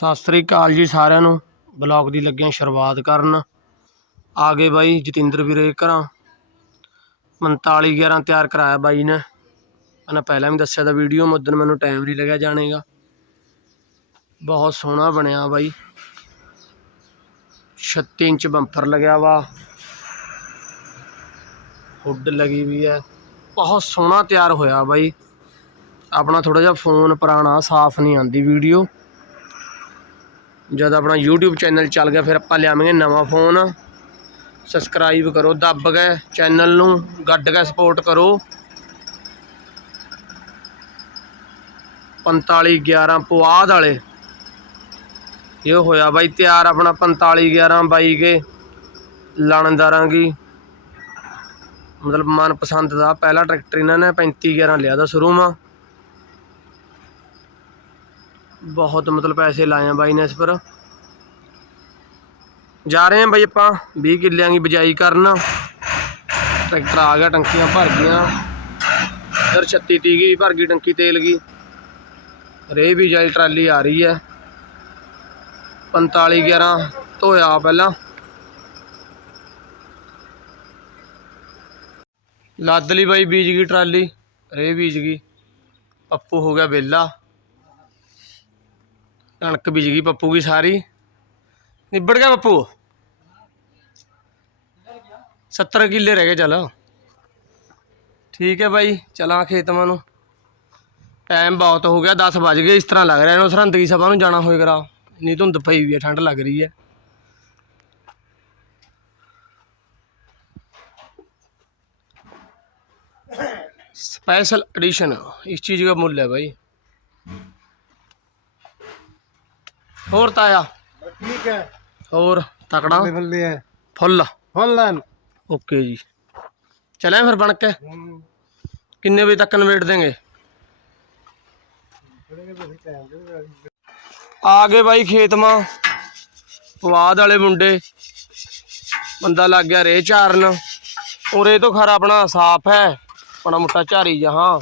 ਸਤਿ ਸ੍ਰੀ ਅਕਾਲ ਜੀ ਸਾਰਿਆਂ ਨੂੰ। ਬਲੌਗ ਦੀ ਲੱਗਿਆ ਸ਼ੁਰੂਆਤ ਕਰਨ। ਆ ਗਏ ਬਾਈ ਜਤਿੰਦਰ ਵੀਰੇ ਘਰਾਂ। 45 11 ਤਿਆਰ ਕਰਾਇਆ ਬਾਈ ਨੇ। ਮੈਂ ਪਹਿਲਾਂ ਵੀ ਦੱਸਿਆ ਤਾਂ ਵੀਡੀਓ ਮੁੱਦਨ ਮੈਨੂੰ ਟਾਈਮ ਨਹੀਂ ਲੱਗਿਆ ਜਾਣੇਗਾ। ਬਹੁਤ ਸੋਹਣਾ ਬਣਿਆ ਬਾਈ। 36 ਇੰਚ ਬੰਪਰ ਲੱਗਿਆ ਵਾ। ਹੁੱਡ ਲੱਗੀ ਵੀ ਹੈ। ਬਹੁਤ ਸੋਹਣਾ ਤਿਆਰ ਹੋਇਆ ਬਾਈ। ਆਪਣਾ ਥੋੜਾ ਜਿਹਾ ਫੋਨ ਪੁਰਾਣਾ ਸਾਫ਼ ਨਹੀਂ ਆਂਦੀ ਵੀਡੀਓ ਜਦ ਆਪਣਾ YouTube ਚੈਨਲ ਚੱਲ ਗਿਆ, ਫਿਰ ਆਪਾਂ ਲਿਆਵਾਂਗੇ ਨਵਾਂ ਫੋਨ ਸਬਸਕ੍ਰਾਈਬ ਕਰੋ, ਦੱਬ ਕੇ ਚੈਨਲ ਨੂੰ, ਗੱਡ ਕੇ ਸਪੋਰਟ ਕਰੋ। 45 11 ਪੁਆਧ ਵਾਲੇ। ਇਹ ਹੋਇਆ ਬਾਈ ਤਿਆਰ, ਆਪਣਾ 45 11 ਬਾਈ ਕੇ ਲਾਣੇਦਾਰਾਂ ਕੀ ਮਤਲਬ ਮਨਪਸੰਦ ਦਾ ਪਹਿਲਾ ਟਰੈਕਟਰ ਇਹਨਾਂ ਨੇ 35 11 ਲਿਆ ਦਾ ਸ਼ੁਰੂ ਮਾ। ਬਹੁਤ ਮਤਲਬ ਪੈਸੇ ਲਾਏ ਆ ਬਾਈ ਨੇ ਇਸ ਪਰ ਜਾ ਰਹੇ ਆ ਬਾਈ ਆਪਾਂ 20 ਕਿੱਲਿਆਂ ਦੀ ਬਜਾਈ ਕਰਨ ਟਰੈਕਟਰ ਆ ਗਿਆ ਟੰਕੀਆਂ ਭਰ ਗਈਆਂ ਇਧਰ 36 30 ਦੀ ਭਰ ਗਈ ਟੰਕੀ ਤੇਲ ਦੀ ਰੇ ਵੀ ਜਾਈ ਟਰਾਲੀ ਆ ਰਹੀ ਹੈ 45 11 ਧੋਇਆ ਪਹਿਲਾਂ ਲੱਦ ਲਈ ਬਾਈ ਬੀਜ ਗਈ ਟਰਾਲੀ ਰੇ ਬੀਜ ਗਈ ਪੱਪੂ ਹੋ ਗਿਆ ਵਿਹਲਾ ਕਣਕ ਬੀਜ ਗਈ ਪੱਪੂ ਕੀ ਸਾਰੀ ਨਿਬੜ ਗਿਆ ਪੱਪੂ 70 ਕਿੱਲੇ ਰਹਿ ਗਏ ਚੱਲ ਠੀਕ ਹੈ ਬਾਈ ਚਲਾਂ ਖੇਤਵਾਂ ਨੂੰ ਟਾਈਮ ਬਹੁਤ ਹੋ ਗਿਆ 10 ਵੱਜ ਗਏ ਇਸ ਤਰ੍ਹਾਂ ਲੱਗ ਰਿਹਾ ਇਹਨੂੰ ਸਰਹੰਦ ਦੀ ਸਭਾ ਨੂੰ ਜਾਣਾ ਹੋਏਗਾ ਨਹੀਂ ਧੁੰਦ ਪਈ ਵੀ ਹੈ ਠੰਡ ਲੱਗ ਰਹੀ ਹੈ स्पेशल एडिशन इस चीज़ का मूल्य है भाई ਹੋਰ ਤਾਇਆ? ਠੀਕ ਹੈ। ਹੋਰ ਤਕੜਾ? ਬੱਲੇ ਹੈ। ਫੁੱਲ? ਫੁੱਲਨ ਓਕੇ ਜੀ। ਚਲੇ ਫਿਰ ਬਣ ਕੇ? ਕਿੰਨੇ ਵਜੇ ਤੱਕ ਨਵੇਟ ਦੇਗੇ? ਆ ਗਏ ਬਾਈ ਖੇਤਮਾ ਪਵਾਦ ਵਾਲੇ ਮੁੰਡੇ। ਬੰਦਾ ਲੱਗ ਗਿਆ ਰੇ ਚਾਰਨ ਉਰੇ ਤੋਂ ਖਰਾ ਆਪਣਾ ਸਾਫ਼ ਹੈ। ਆਪਣਾ ਮੁੱਟਾ ਝਾਰੀ ਜਹਾਂ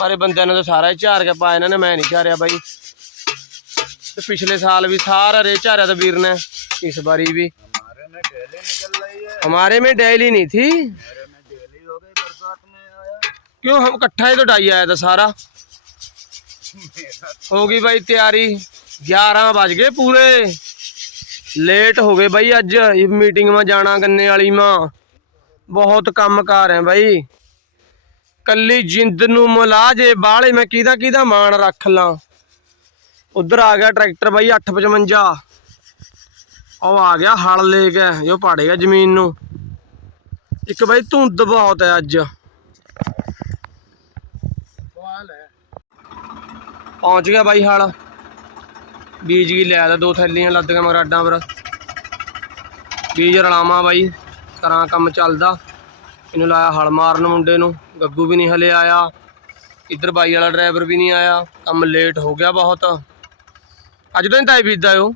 ਬਾਰੇ ਬੰਦਿਆਂ ਨੇ ਤਾਂ ਸਾਰਾ ਹੀ ਝਾਰ ਕੇ ਪਾਇਆ। ਇਹਨਾਂ ਨੇ ਮੈਂ ਨਹੀਂ ਝਾਰਿਆ ਬਾਈ। ਤੇ ਪਿਛਲੇ ਸਾਲ ਵੀ ਸਾਰਾ ਰੇ ਝਾਰਿਆ ਤਾਂ ਵੀਰ ਨੇ ਇਸ ਵਾਰੀ ਵੀ हमारे में डेली नहीं थी क्यों हम इकट्ठा ही तो डाई आया था सारा होगी भाई तैयारी ग्यारह बज गए पूरे लेट हो गए भाई अज इस मीटिंग में जाना गन्ने वाली मां बहुत कम कार है भाई ਕੱਲੀ ਜਿੰਦ ਨੂੰ ਮਿਲਾ ਜੇ ਬਾਹਲੇ ਮੈਂ ਕਿਹਦਾ ਕਿਹਦਾ ਮਾਣ ਰੱਖ ਲਾਂ ਉਧਰ ਆ ਗਿਆ ਟਰੈਕਟਰ ਬਾਈ 855 ਉਹ ਆ ਗਿਆ ਹਲ ਲੈ ਕੇ ਜੋ ਪਾੜੇਗਾ ਜ਼ਮੀਨ ਨੂੰ। ਇੱਕ ਬਾਈ ਧੁੰਦ ਬਹੁਤ ਹੈ ਅੱਜ। ਪਹੁੰਚ ਗਿਆ ਬਾਈ ਹਲ। ਬੀਜ ਕੀ ਲਿਆ ਦਾ ਦੋ ਥੈਲੀਆਂ ਲੱਦ ਕੇ ਮਰਾਡਾਂ ਪਰ। ਬੀਜ ਰਲਾਵਾਂ ਬਾਈ, ਕਰਾਂ ਕੰਮ ਚੱਲਦਾ। ਇਹਨੂੰ ਲਾਇਆ ਹਲ ਮਾਰਨ ਮੁੰਡੇ ਨੂੰ। ਗੱਗੂ ਵੀ ਨਹੀਂ ਹਲੇ ਆਇਆ। ਇੱਧਰ ਬਾਈ ਵਾਲਾ ਡਰਾਈਵਰ ਵੀ ਨਹੀਂ ਆਇਆ। ਕੰਮ ਲੇਟ ਹੋ ਗਿਆ ਬਹੁਤ। ਅੱਜ ਤਾਂ ਨਹੀਂ ਤਾਈ ਬੀਜਦਾ ਉਹ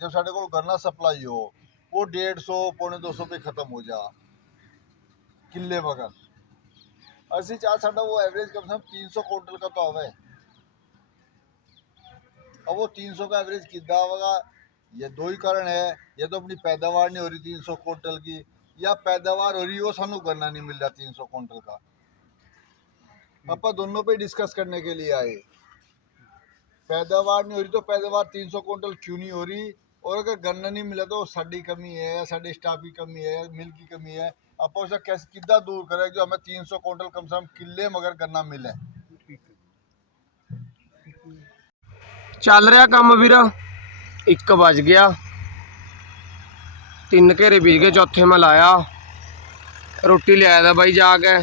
जब साढ़े को गन्ना सप्लाई हो वो डेढ़ सौ पौने दो सौ पे खत्म हो जा किले मगर ਅਸੀਂ ਚਾਹ ਸਾਡਾ वो एवरेज कम से कम तीन सौ क्विंटल का तो हवे अब वो तीन सौ का एवरेज कितना होगा ये दो ही कारण है ये तो अपनी पैदावार नहीं हो रही तीन सौ क्विंटल की या पैदावार हो रही है वो सानू करना नहीं मिल रहा तीन सौ क्विंटल का पापा दोनों पे डिस्कस करने के लिए आए पैदावार नहीं हो रही तो पैदावार 300 कुंटल क्यों नहीं हो रही और अगर गन्ना नहीं मिला तो साड़ी कमी है या साढ़े स्टाफ की कमी है मिल की कमी है आप उसे कैसे कितना दूर करें जो हमें 300 कुंटल कम से कम किले मगर गन्ना मिले ਚੱਲ ਰਿਹਾ ਕੰਮ ਵੀਰ 1 ਵਜ ਗਿਆ ਤਿੰਨ ਘੇਰੇ ਬੀਜ ਗਏ ਚੌਥੇ ਮੈਂ ਲਾਇਆ ਰੋਟੀ ਲਿਆਇਆ ਦਾ ਬਾਈ ਜਾ ਕੇ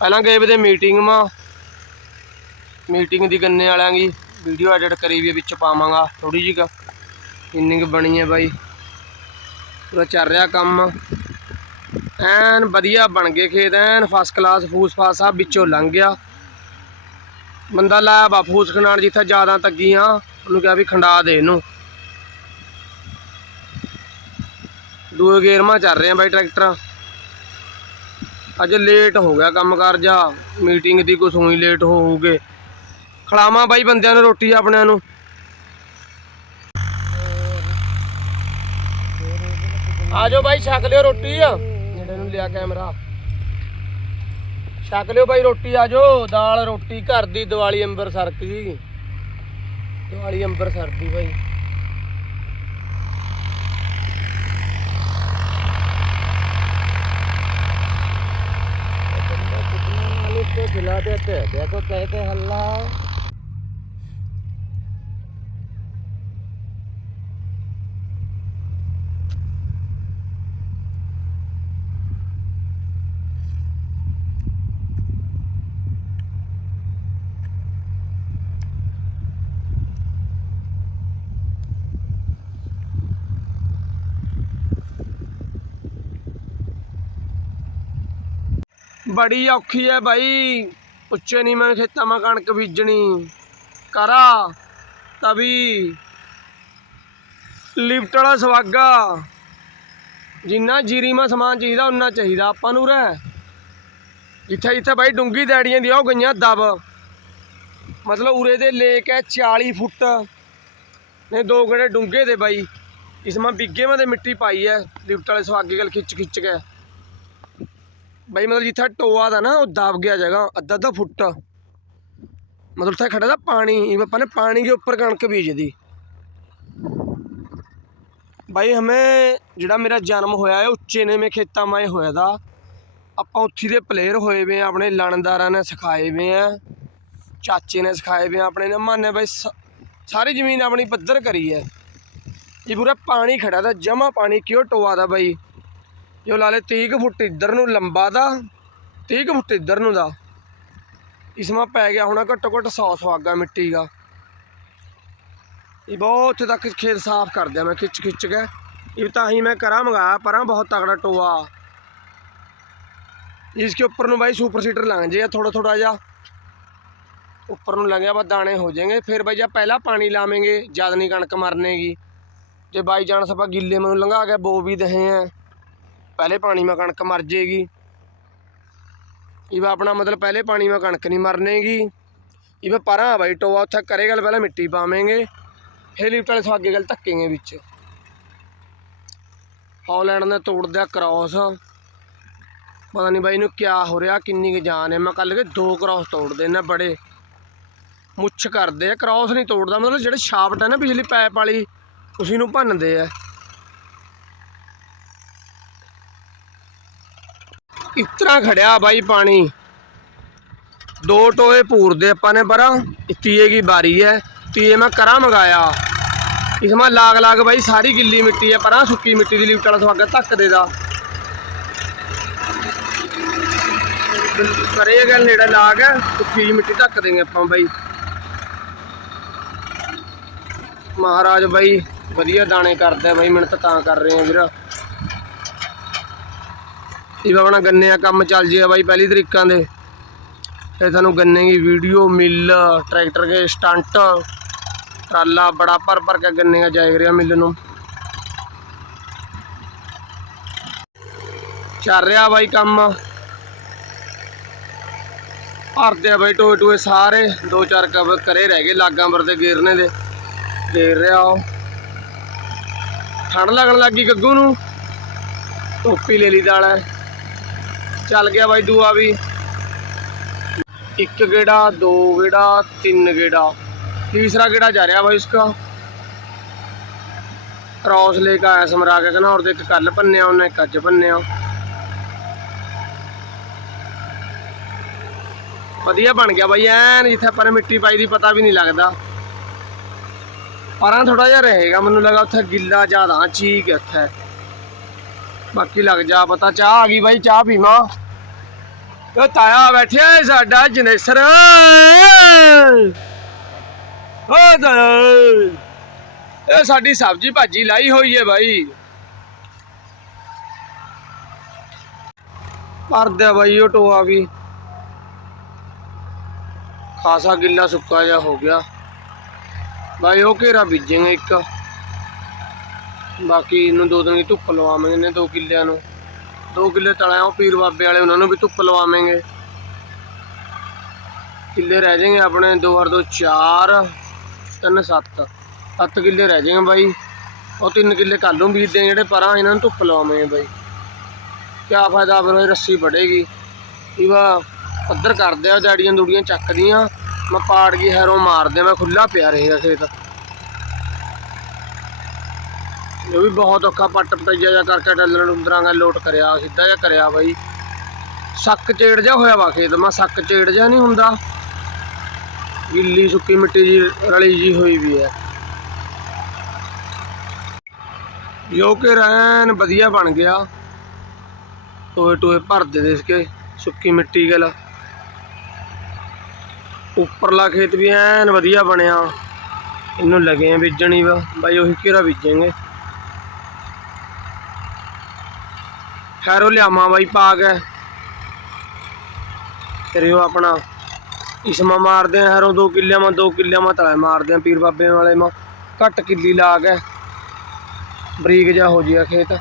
ਪਹਿਲਾਂ ਗਏ ਵੀ ਤੇ ਮੀਟਿੰਗ ਮਾ ਮੀਟਿੰਗ ਦੀ ਗੰਨੇ ਵਾਲਿਆਂ ਦੀ ਵੀਡੀਓ ਐਡਿਟ ਕਰੀ ਵੀ ਹੈ, ਵਿੱਚ ਪਾਵਾਂਗਾ ਥੋੜੀ ਜਿਹੀ ਇੰਨੀ ਕੁ ਬਣੀ ਹੈ ਬਾਈ। ਪੂਰਾ ਚੱਲ ਰਿਹਾ ਕੰਮ। ਐਨ ਵਧੀਆ ਬਣ ਗਏ ਖੇਤ ਐਨ ਫਸਟ ਕਲਾਸ ਫੂਸ ਫਾਸ ਆ ਵਿੱਚੋਂ ਲੰਘ ਗਿਆ। ਬੰਦਾ ਲਾਇਆ ਬਾ ਫੂਸ ਖਣਾਣ ਜਿੱਥੇ ਜ਼ਿਆਦਾ ਤੱਗੀਆਂ ਉਹਨੂੰ ਕਿਹਾ ਵੀ ਖੰਡਾ ਦੇ ਇਹਨੂੰ। ਦੂਏ ਗੇਅਰ ਮਾ ਚੱਲ ਰਹੇ ਆ ਬਾਈ ਟਰੈਕਟਰ। ਅੱਜ ਲੇਟ ਹੋ ਗਿਆ ਕੰਮ ਜਾ ਮੀਟਿੰਗ ਦੀ ਕੁਛ ਹੋਈ ਲੇਟ ਹੋਊਗੇ। ਖਲਾਵਾਂ ਬਾਈ ਬੰਦਿਆਂ ਨੂੰ, ਰੋਟੀ ਆਪਣਿਆਂ ਨੂੰ। ਆ ਬਾਈ, ਛਕ ਲਿਓ ਰੋਟੀ। ਜਿਹੜੇ ਨੂੰ ਲਿਆ ਕੈਮਰਾ। ਛਕ ਲਿਓ ਬਾਈ ਰੋਟੀ, ਆਜੋ। ਦਾਲ, ਰੋਟੀ, ਘਰ ਦੀ ਦੀਵਾਲੀ ਅੰਬਰਸਰ ਦੀ। ਦੀਵਾਲੀ ਅੰਬਰਸਰ ਦੀ ਬਾਈ। તો જલાબે તે બે તો કહે તે હલ્લા ਬੜੀ ਔਖੀ ਹੈ ਬਾਈ। ਉੱਚੇ ਨੀਵੇਂ ਖੇਤਾਂ 'ਮਾ ਕਣਕ ਬੀਜਣੀ। ਕਰਾ ਤਵੀ। ਲਿਫਟ ਵਾਲਾ ਸਵਾਗਾ। ਜਿੰਨਾ ਜੀਰੀ ਮਾ ਸਮਾਨ ਚਾਹੀਦਾ ਉਨਾ ਚਾਹੀਦਾ। ਆਪਾਂ ਨੂੰ ਰਹਿ। ਜਿੱਥੇ ਜਿੱਥੇ ਬਾਈ ਡੁੰਗੀ ਦਾੜੀਆਂ ਦੀ ਉਹ ਗਈਆਂ, ਦਬ। ਮਤਲਬ ਉਰੇ ਦੇ ਲੇਕ ਹੈ 40 ਫੁੱਟ। ਨੇ ਦੋ ਗੜੇ ਡੁੰਗੇ ਦੇ ਬਾਈ। ਇਸ ਮਾ ਬਿੱਗੇ ਮਾ ਦੇ ਮਿੱਟੀ ਪਾਈ ਹੈ ਲਿਫਟ ਵਾਲੇ ਸਵਾਗੇ ਗਲ ਖਿੱਚ ਖਿੱਚ ਕੇ। ਬਾਈ ਮਤਲਬ ਜਿੱਥੇ ਟੋਆ ਦਾ ਨਾ, ਉਹ ਦਬ ਗਿਆ ਜਗ੍ਹਾ, ਅੱਧਾ ਅੱਧਾ ਫੁੱਟ। ਮਤਲਬ ਉੱਥੇ ਖੜਾ ਦਾ ਪਾਣੀ ਇਹ ਆਪਾਂ ਨੇ ਪਾਣੀ ਦੇ ਉੱਪਰ ਕਣਕ ਬੀਜਦੀ। ਬਾਈ ਹਮੇ ਜਿਹੜਾ ਮੇਰਾ ਜਨਮ ਹੋਇਆ ਹੈ ਉੱਚੇ ਨੇ ਮੇ ਖੇਤਾਂ ਮਾਏ ਹੋਇਆ ਦਾ। ਆਪਾਂ ਉੱਥੀ ਦੇ ਪਲੇਅਰ ਹੋਏ ਵੇ ਆ, ਆਪਣੇ ਲਣਦਾਰਾਂ ਨੇ ਸਿਖਾਏ ਵੇ ਆ। ਚਾਚੇ ਨੇ ਸਿਖਾਏ ਵੇ ਆ, ਆਪਣੇ ਨੇ ਮਾਨੇ ਬਾਈ ਸ- ਸਾਰੀ ਜ਼ਮੀਨ ਆਪਣੀ ਪੱਧਰ ਕਰੀ ਹੈ। ਇਹ ਪੂਰਾ ਪਾਣੀ ਖੜਾ ਦਾ ਜਮਾ ਪਾਣੀ, ਕਿਉਂ ਟੋਆ ਦਾ ਬਾਈ? ਜੋ ਲਾ ਲੈ 30 ਕੁ ਫੁੱਟ ਇੱਧਰ ਨੂੰ ਲੰਬਾ ਦਾ 30 ਕੁ ਫੁੱਟ ਇੱਧਰ ਨੂੰ ਦਾ ਇਸ ਮਾ ਪੈ ਗਿਆ ਹੋਣਾ ਘੱਟੋ ਘੱਟ 100 ਸਵਾਗਾ ਮਿੱਟੀ ਦਾ ਇਹ ਬਹੁਤ ਉੱਥੇ ਤੱਕ ਖੇਤ ਸਾਫ਼ ਕਰ ਦਿਆ ਮੈਂ ਖਿੱਚ ਖਿੱਚ ਕੇ ਇਹ ਤਾਂ ਹੀ ਮੈਂ ਕਰਾਂ ਮੰਗਾਇਆ ਪਰਾਂ ਬਹੁਤ ਤਗੜਾ ਟੋਆ इसके ऊपर ਨੂੰ ਬਾਈ ਸੁਪਰ ਸੀਟਰ ਲੰਘ ਜੇ ਥੋੜਾ ਥੋੜਾ ਜਿਹਾ ਉੱਪਰ ਨੂੰ ਲੰਘਿਆ ਬਾਅਦ ਦਾਣੇ ਹੋ ਜਾਣਗੇ ਫਿਰ ਬਾਈ ਜਦ ਪਹਿਲਾਂ ਪਾਣੀ ਲਾਵੇਂਗੇ ਜਦ ਨਹੀਂ ਕਣਕ ਮਰਨੇਗੀ ਜੇ ਬਾਈ ਚਾਂਸ ਆਪਾਂ ਗਿੱਲੇ ਮੈਨੂੰ ਲੰਘਾ ਕੇ ਬੋ ਵੀ ਦਹੇ ਆ ਪਹਿਲੇ ਪਾਣੀ ਮਾ ਕਣਕ ਮਰ ਜੇਗੀ। ਇਹ ਆਪਣਾ ਮਤਲਬ ਪਹਿਲੇ ਪਾਣੀ ਮਾ ਕਣਕ ਨਹੀਂ ਮਰਨੇਗੀ। ਇਹ ਪਰਾਂ ਬਾਈ, ਟੋਆ ਉੱਥੇ ਕਰੇਗਾ ਪਹਿਲਾਂ ਮਿੱਟੀ ਪਾਵੇਂਗੇ। ਫਿਰ ਲਿਫਟ ਵਾਲੇ ਸਵਾਗੇ ਗਲ ਧੱਕੇਗੇ ਵਿੱਚ। ਹੌਲੈਂਡ ਨੇ ਤੋੜ ਦਿਆ ਕ੍ਰਾਸ। ਪਤਾ ਨਹੀਂ ਬਾਈ ਨੂੰ ਕਿਆ ਹੋ ਰਿਹਾ, ਕਿੰਨੀ ਕੁ ਜਾਨ ਹੈ। ਮੈਂ ਕੱਲ ਕੇ ਦੋ ਕ੍ਰਾਸ ਤੋੜਦੇ ਨੇ ਬੜੇ। ਮੁੱਛ ਕਰਦੇ ਆ, ਕ੍ਰਾਸ ਨਹੀਂ ਤੋੜਦਾ। ਮਤਲਬ ਜਿਹੜੇ ਸ਼ਾਫਟ ਹੈ ਨਾ ਪਿਛਲੀ ਪੈਪ ਵਾਲੀ, ਉਸੇ ਨੂੰ ਭੰਨਦੇ ਆ। ਇਸ ਤਰ੍ਹਾਂ ਖੜਿਆ ਬਾਈ ਪਾਣੀ। ਦੋ ਟੋਏ ਪੂਰਦੇ ਆਪਾਂ ਨੇ ਪਰਾਂ। ਤੀਏ ਕੀ ਬਾਰੀ ਹੈ। ਤੀਏ ਮੈਂ ਕਰਾਂ ਮੰਗਾਇਆ। ਇਸ ਮਾ ਲਾਗ ਲਾਗ ਬਾਈ ਸਾਰੀ ਗਿੱਲੀ ਮਿੱਟੀ ਹੈ ਪਰਾਂ, ਸੁੱਕੀ ਮਿੱਟੀ ਦੀ ਲਿਫਟ ਵਾਲਾ ਸਵਾਗਾ ਧੱਕ ਦੇ ਦਾ। ਕਰੇ ਗੱਲ ਨੇੜੇ ਲਾਗ ਹੈ, ਸੁੱਕੀ ਮਿੱਟੀ ਧੱਕ ਦੇਂਗੇ ਆਪਾਂ ਬਾਈ। ਮਹਾਰਾਜ ਬਾਈ, ਵਧੀਆ ਦਾਣੇ ਕਰਦਾ ਬਾਈ, ਮਿਹਨਤ ਤਾਂ ਕਰ ਰਹੇ ਆ ਵੀਰ। ਇਹ ਆਪਣਾ ਗੰਨੇ ਦਾ ਕੰਮ ਚੱਲ ਜੇ ਬਾਈ ਪਹਿਲੀ ਤਰੀਕਾਂ ਦੇ। ਇਹ ਤੁਹਾਨੂੰ ਗੰਨੇ ਦੀ ਵੀਡੀਓ, ਮਿਲ, ਟਰੈਕਟਰ ਕੇ ਸਟੰਟ, ਟਰਾਲਾ ਬੜਾ ਭਰ ਭਰ ਕੇ ਗੰਨੇ ਦਾ ਜਾਇ ਰਿਹਾ ਮਿਲ ਨੂੰ। ਚੱਲ ਰਿਹਾ ਬਾਈ ਕੰਮ। ਭਰਦੇ ਆ ਬਾਈ ਟੋਏ ਟੋਏ ਸਾਰੇ। ਦੋ ਚਾਰ ਕਵ ਕਰੇ ਰਹਿ ਗਏ ਲਾਗਾਂ ਪਰ ਤੇ ਗੇਰਨੇ ਦੇ। ਗੇਰ ਰਿਹਾ ਉਹ। ਠੰਡ ਲੱਗਣ ਲੱਗੀ ਗੱਗੂ ਨੂੰ। ਟੋਪੀ ਲੈ ਲਈ ਦਾਲ ਹੈ। ਚੱਲ ਗਿਆ ਬਾਈ ਦੂਆ ਵੀ। ਇੱਕ ਗੇੜਾ, ਦੋ ਗੇੜਾ, ਤਿੰਨ ਗੇੜਾ। ਤੀਸਰਾ ਗੇੜਾ ਜਾ ਰਿਹਾ ਬਾਈ ਉਸਕਾ। ਕ੍ਰਾਸ ਲੈ ਕੇ ਆਇਆ ਸਮਰਾ ਕੇ ਕਹਿੰਦਾ ਔਰ ਦੇ ਇੱਕ ਕੱਲ ਭੰਨਿਆ, ਉਹਨੇ ਇੱਕ ਅੱਜ ਭੰਨਿਆ। ਵਧੀਆ ਬਣ ਗਿਆ ਬਾਈ, ਐਨ ਜਿੱਥੇ ਆਪਾਂ ਨੇ ਮਿੱਟੀ ਪਾਈ ਦੀ, ਪਤਾ ਵੀ ਨਹੀਂ ਲੱਗਦਾ। ਪਰਾਂ ਥੋੜਾ ਜਿਹਾ ਰਹੇਗਾ, ਮੈਨੂੰ ਲੱਗਾ ਉੱਥੇ ਗਿੱਲਾ ਜ਼ਿਆਦਾ ਚੀਕ ਹੈ ਉੱਥੇ। ਬਾਕੀ ਲੱਗ ਜਾ, ਪਤਾ ਚਾਹ ਆ ਗਈ ਬਾਈ, ਚਾਹ ਪੀਵਾਂ। ਤੇ ਤਾਇਆ ਬੈਠਿਆ ਏ ਸਾਡਾ, ਜਨੇਸਰ। ਓ ਤਾਇਆ। ਇਹ ਸਾਡੀ ਸਬਜ਼ੀ ਭਾਜੀ ਲਾਈ ਹੋਈ ਹੈ ਬਾਈ। ਪਰਦੇ ਬਾਈ, ਉਹ ਟੋਆ ਵੀ ਖਾਸਾ ਗਿੱਲਾ ਸੁੱਕਾ ਜਿਹਾ ਹੋ ਗਿਆ। ਬਾਈ, ਉਹ ਘੇਰਾ ਬੀਜੇਗਾ ਇੱਕ। ਬਾਕੀ ਇਹਨੂੰ ਦੋ ਦਿਨ ਦੀ ਧੁੱਪ ਲਵਾਵਾਂਗੇ ਨੇ ਦੋ ਕਿੱਲਿਆਂ ਨੂੰ। ਦੋ ਕਿੱਲੇ ਤਲਿਆ, ਉਹ ਪੀਰ ਬਾਬੇ ਵਾਲੇ ਉਹਨਾਂ ਨੂੰ ਵੀ ਧੁੱਪ ਲਵਾਵਾਂਗੇ। ਕਿੱਲੇ ਰਹਿ ਜਾਣਗੇ ਆਪਣੇ 2 ਹਰ 2 4 3 7 7 ਕਿੱਲੇ ਰਹਿ ਜਾਣਗੇ ਬਾਈ। ਉਹ ਤਿੰਨ ਕਿੱਲੇ ਕੱਲ ਨੂੰ ਬੀਜਦੇ ਜਿਹੜੇ ਪਰਾਂ, ਇਹਨਾਂ ਨੂੰ ਧੁੱਪ ਲਵਾਵਾਂਗੇ ਬਾਈ। ਕਿਆ ਫਾਇਦਾ ਫਿਰ ਉਹ ਰੱਸੀ ਵੜੇਗੀ ਇਹਵਾ ਪੱਧਰ ਕਰਦੇ ਆ ਦਾੜੀਆਂ ਦੂੜੀਆਂ ਚੱਕਦੀਆਂ। ਮੈਂ ਪਾੜ ਗਈ ਹੈਰੋਂ ਮਾਰਦੇ, ਮੈਂ ਖੁੱਲਾ ਪਿਆ ਰਹੇਗਾ ਖੇਤ। ਇਹ ਵੀ ਬਹੁਤ ਔਖਾ ਪੱਟ ਪਟਈਆ ਜਾ ਕਰਕੇ ਡੱਲਣ ਡੁੰਦਰਾਂ ਦਾ ਲੋਟ ਕਰਿਆ, ਸਿੱਧਾ ਜਿਹਾ ਕਰਿਆ ਬਾਈ। ਸੱਕ ਚੇੜ ਜਾ ਹੋਇਆ ਵਾ ਖੇਤ, ਮੈਂ ਸੱਕ ਚੇੜ ਜਾ ਨਹੀਂ ਹੁੰਦਾ। ਗਿੱਲੀ ਸੁੱਕੀ ਮਿੱਟੀ ਜੀ, ਰਲੀ ਜੀ ਹੋਈ ਵੀ ਹੈ। ਜੋ ਕਿ ਰੈਨ ਵਧੀਆ ਬਣ ਗਿਆ। ਟੋਏ ਟੋਏ ਭਰਦੇ ਦੇ ਇਸਕੇ ਸੁੱਕੀ ਮਿੱਟੀ ਗਲ। ਉੱਪਰਲਾ ਖੇਤ ਵੀ ਐਨ ਵਧੀਆ ਬਣਿਆ। ਇਹਨੂੰ ਲਗੇ ਆ ਬੀਜਣੀ ਵਾ। ਬਾਈ ਉਹੀ ਘੇਰਾ ਬੀਜेंगे ਖੈਰੋ ਲਿਆਵਾਂ ਬਾਈ ਪਾ ਕੇ ਕਰਿਓ ਆਪਣਾ ਇਸਮਾ ਮਾਰਦੇ ਆ ਹਰੋਂ ਦੋ ਕਿੱਲਿਆਂ ਮਾ, ਦੋ ਕਿੱਲਿਆਂ ਮਾ ਤਲਾ ਮਾਰਦੇ ਆ ਪੀਰ ਬਾਬੇ ਵਾਲੇ ਮਾ। ਘੱਟ ਕਿੱਲੀ ਲਾ ਕੇ ਬਰੀਕ ਜਾ ਹੋ ਜਿਆ ਖੇਤ।